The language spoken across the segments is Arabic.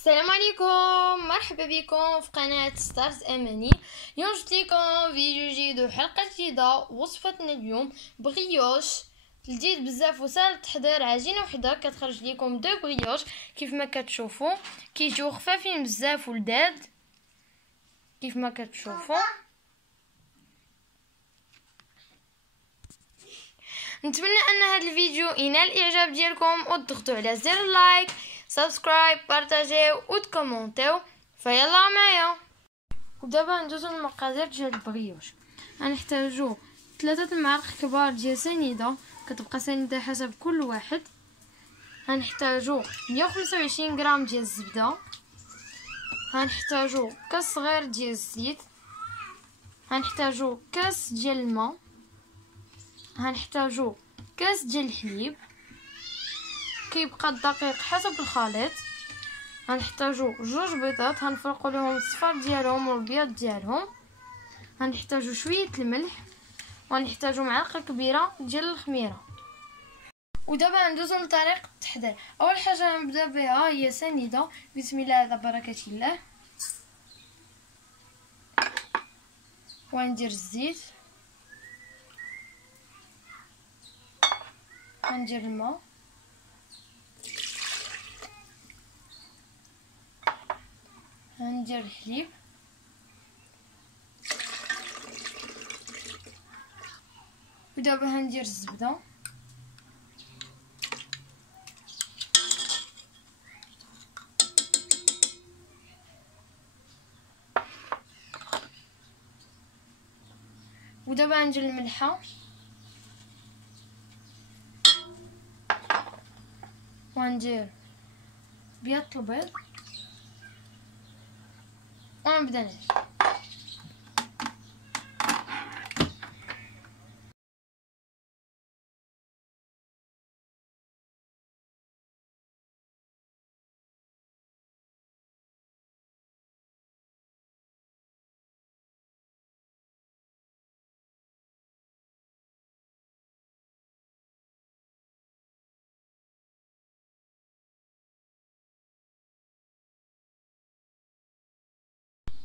السلام عليكم، مرحبا بكم في قناة ستارز اماني. اليوم جبت لكم فيديو جديد وحلقة جديدة. وصفتنا اليوم بغيوش لذيذ بزاف وسهل التحضير. عجينة وحدة كتخرج لكم دو بغيوش كيف ما كتشوفوا، كيجيو خفافين بزاف ولذاذ كيف ما كتشوفوا. نتمنى ان هذا الفيديو ينال الاعجاب ديالكم وتضغطوا على زر اللايك، سبسكرايب، بارطاجيو وتكومونتيو. فيلا معايا. ودابا ندوزو للمقادير ديال البغيوش. غنحتاجو 3 معالق كبار ديال سنيده، كتبقى سنيده حسب كل واحد. غنحتاجو 125 غرام ديال الزبده. غنحتاجو كاس صغير ديال الزيت. غنحتاجو كاس ديال الماء. غنحتاجو كاس ديال الحليب، كيبقى الدقيق حسب الخليط. غنحتاجو 2 بيضات، غنفرقو لهم الصفار ديالهم والبياض ديالهم. غنحتاجو شويه الملح، وغنحتاجو معلقه كبيره ديال الخميره. ودابا ندوزو لطريقه التحضير. اول حاجه غنبدا بها هي سنيده. بسم الله على بركه الله. وندير الزيت، وندير الماء، غندير الحليب، ودابا غندير الزبده، ودابا غندير الملحه، وندير بيض البيض، ونبدا نحشي.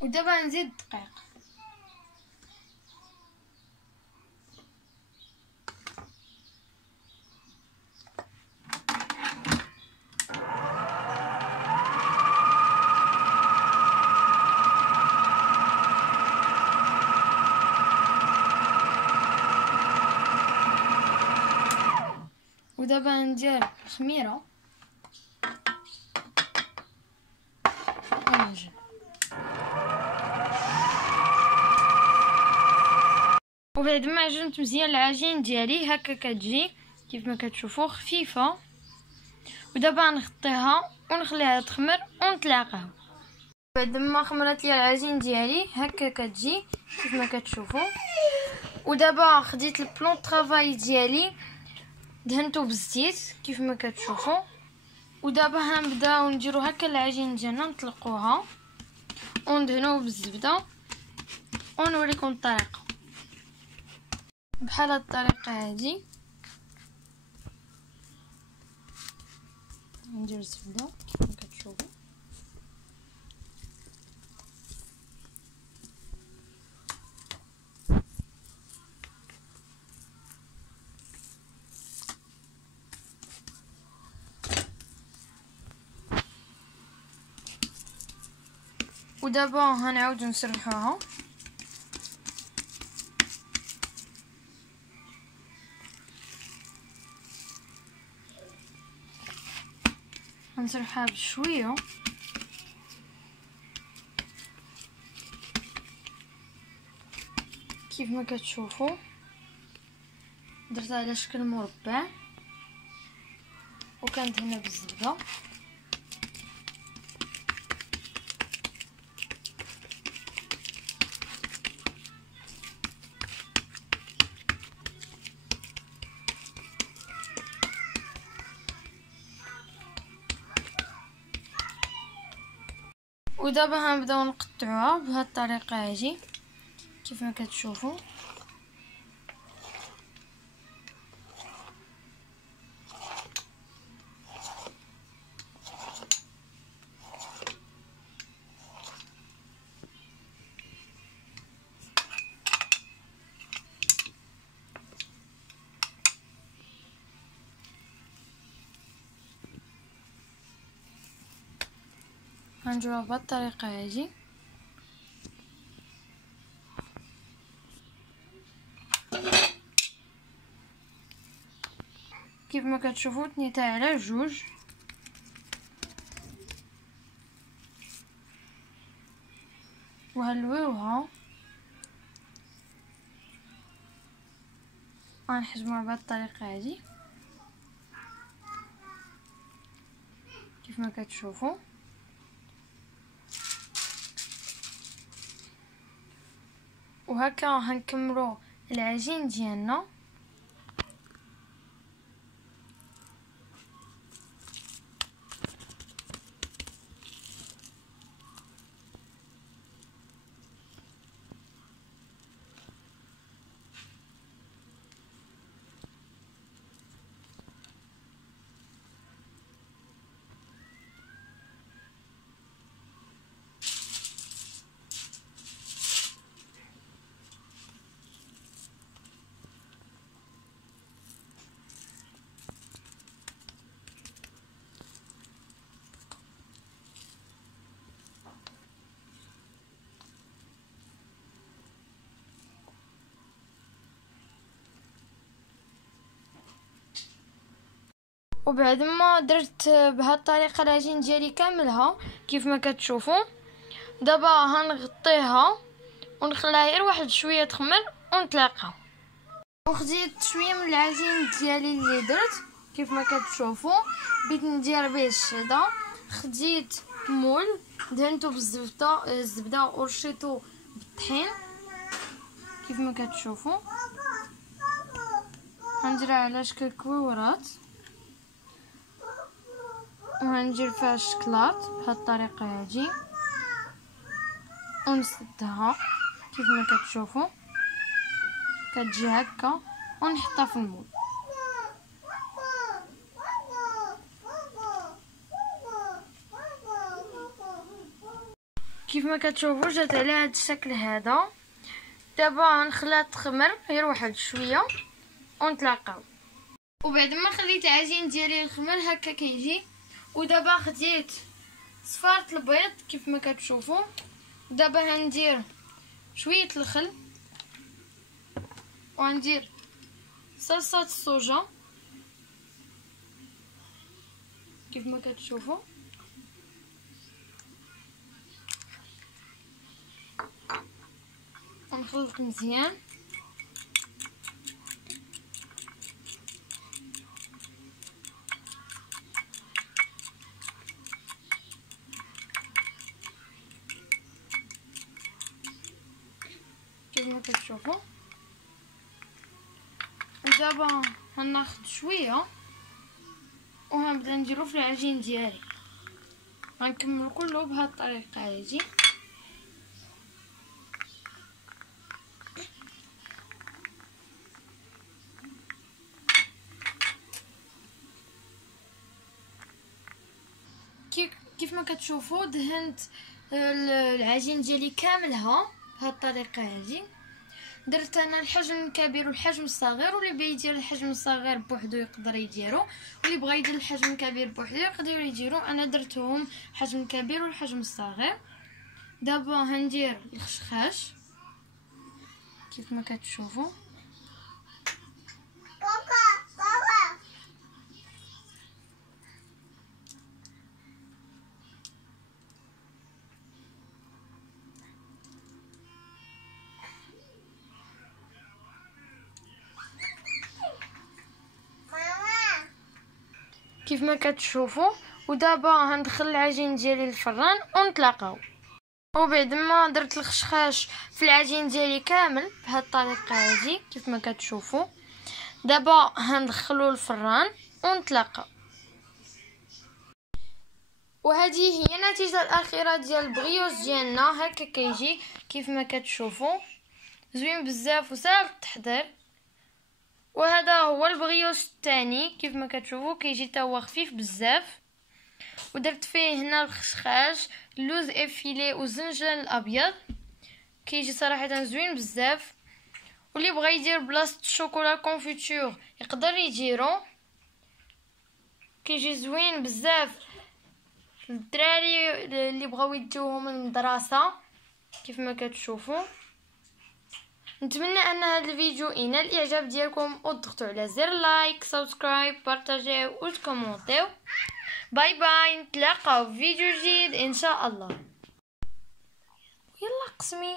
ودابا نزيد الدقيق، ودابا ندير الخميره ونجن. وبعد ما عجنت مزيان العجين ديالي هكا كتجي كيف ما كتشوفوا خفيفه. ودابا نغطيها ونخليها تخمر ونتلاقاو. بعد ما خمرت لي العجين ديالي هكا كتجي كيف ما كتشوفوا. ودابا خديت البلون طرافاي ديالي دهنته بالزيت كيف ما كتشوفوا. ودابا غنبداو نديرو هكا العجين ديالنا، نطلقوها وندهنوه بالزبده، ونوريكم الطريقه بحال هاد الطريقه هادي. ندير الزبده كيف ما كتشوفوا. ودابا هنعاودو نسرحوها. غنسرحها بشويه كيف ما كتشوفوا. درتها على شكل مربع وكندهنها بالزبده. ودابا غنبداو نقطعوها بهاد الطريقه هادي كيف ما كتشوفوا. غنديروها بهاد الطريقه هادي. كيف ما كتشوفوا تنيتها على جوج، وهلويوها غنحجموها بهاد الطريقه هادي كيف ما كتشوفوا. وهكا هنكملوا العجين ديالنا. وبعد ما درت بهاد الطريقه العجين ديالي كاملها كيف ما كتشوفوا، دابا هنغطيها ونخليها غير واحد شويه تخمر ونتلاقاو. وخديت شويه من العجين ديالي اللي درت كيف ما كتشوفوا، بغيت ندير به الشيده. خديت مول دهنته بالزبده ورشيته بالطحين كيف ما كتشوفوا. غنديرها على شكل كويورات وغندير فيها الشكلاط بهاد الطريقه هادي ونسدها كيف ما كتشوفوا، كتجي هكا ونحطها في المول. كيف ما كتشوفوا جات على هاد الشكل هذا. دابا نخليها تخمر غير واحد شويه ونتلاقاو. وبعد ما خليت العجين ديالي الخمر هكا كيجي. ودابا خديت صفارة البيض كيف ما كتشوفوا. دابا هندير شويه الخل وغندير صلصه الصوجا كيف ما كتشوفوا. ونخلط مزيان. كيف ما كتشوفوا. دابا غناخد شويه وغنبدا نديرو في العجين ديالي. غنكمل كله بهاد الطريقه هادي. كيف ما كتشوفوا دهنت العجين ديالي كاملها بهاد الطريقه هادي. درت انا الحجم الكبير والحجم الصغير، واللي بغى يدير الحجم الصغير بوحدو يقدر يديرو، واللي بغى يدير الحجم الكبير بوحدو يقدر يديرو. انا درتهم الحجم الكبير والحجم الصغير. دابا هندير الخشخاش كيف ما كتشوفوا. كيف ما كتشوفوا. ودابا هندخل العجين ديالي للفران ونتلاقاو. وبعد ما درت الخشخاش في العجين ديالي كامل بهاد الطريقه هادي كيف ما كتشوفوا. دابا هندخلو للفران ونتلاقاو. وهذه هي النتيجه الاخيره ديال البغيوش ديالنا. هكا كيجي كيف ما كتشوفوا، زوين بزاف وسهل التحضير. وهذا هو البغيوش الثاني كيف ما كتشوفوا، كيجي تا هو خفيف بزاف. ودرت فيه هنا الخشخاش، اللوز افيلي والزنجان الابيض، كيجي صراحه زوين بزاف. واللي بغى يدير بلاصه الشوكولا كونفيتور يقدر يديرو، كيجي زوين بزاف الدراري اللي بغاو يديوهم من المدرسه كيف ما كتشوفوا. نتمنى ان هذا الفيديو ينال الاعجاب ديالكم، وتضغطوا على زر لايك، سبسكرايب، بارطاجيو وتكومونتيو. باي باي، نتلاقاو في فيديو جديد ان شاء الله. يلا قسمي.